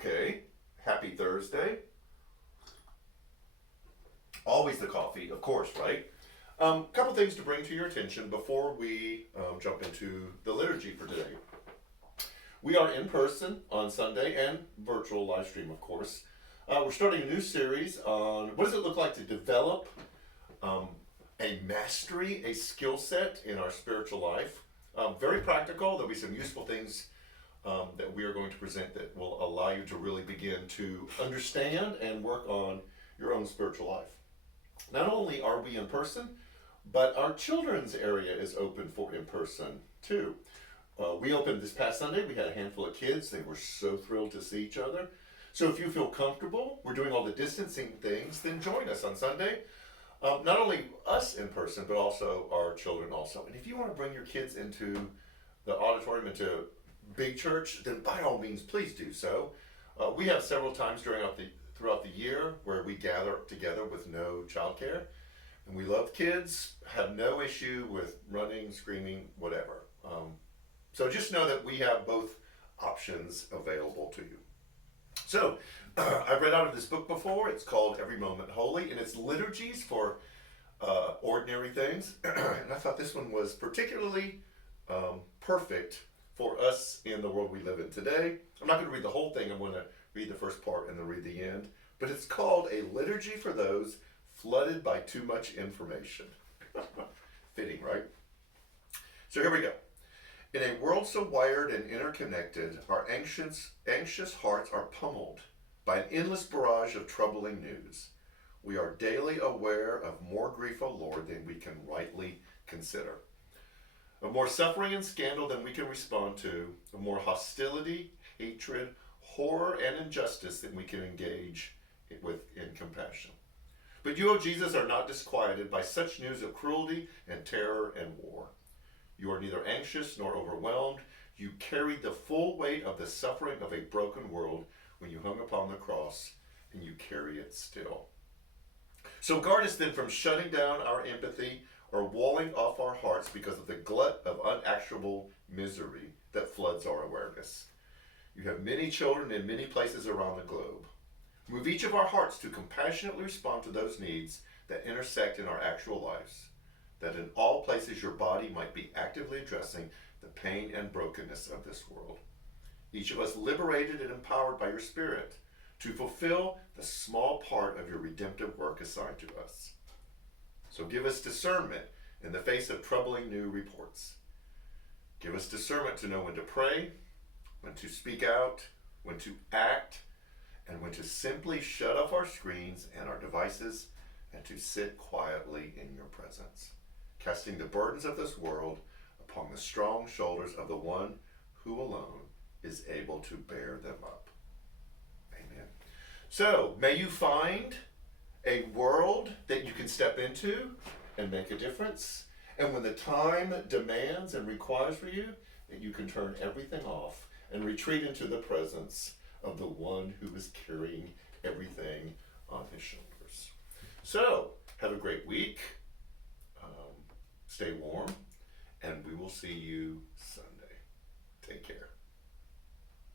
Okay. Happy Thursday. Always the coffee, of course, right? Couple things to bring to your attention before we jump into the liturgy for today. We are in person on Sunday and virtual live stream, of course. We're starting a new series on what does it look like to develop a mastery, a skill set in our spiritual life. Very practical. There'll be some useful things that we are going to present that will allow you to really begin to understand and work on your own spiritual life. Not only are we in person, but our children's area is open for in person too. We opened this past Sunday. We had a handful of kids. They were so thrilled to see each other. So if you feel comfortable, we're doing all the distancing things, then join us on Sunday. Not only us in person, but also our children also. And if you want to bring your kids into the auditorium, into big church, then by all means, please do so. We have several times throughout the year where we gather together with no childcare. And we love kids, have no issue with running, screaming, whatever. So just know that we have both options available to you. So, I've read out of this book before. It's called Every Moment Holy, and it's liturgies for ordinary things. And I thought this one was particularly perfect for us in the world we live in today. I'm not going to read the whole thing. I'm going to read the first part and then read the end. But it's called A Liturgy for Those Flooded by Too Much Information. Fitting, right? So here we go. In a world so wired and interconnected, our anxious hearts are pummeled by an endless barrage of troubling news. We are daily aware of more grief, O Lord, than we can rightly consider. Of more suffering and scandal than we can respond to, of more hostility, hatred, horror, and injustice than we can engage with in compassion. But you, O Jesus, are not disquieted by such news of cruelty and terror and war. You are neither anxious nor overwhelmed. You carried the full weight of the suffering of a broken world when you hung upon the cross, and you carry it still. So guard us then from shutting down our empathy or walling off our hearts because of the glut of unactionable misery that floods our awareness. You have many children in many places around the globe. Move each of our hearts to compassionately respond to those needs that intersect in our actual lives, that in all places your body might be actively addressing the pain and brokenness of this world. Each of us liberated and empowered by your Spirit to fulfill the small part of your redemptive work assigned to us. So give us discernment in the face of troubling new reports. Give us discernment to know when to pray, when to speak out, when to act, and when to simply shut off our screens and our devices and to sit quietly in your presence, casting the burdens of this world upon the strong shoulders of the one who alone is able to bear them up. Amen. So, may you find a world that you can step into and make a difference. And when the time demands and requires for you, that you can turn everything off and retreat into the presence of the one who is carrying everything on his shoulders. So, have a great week. Stay warm, and we will see you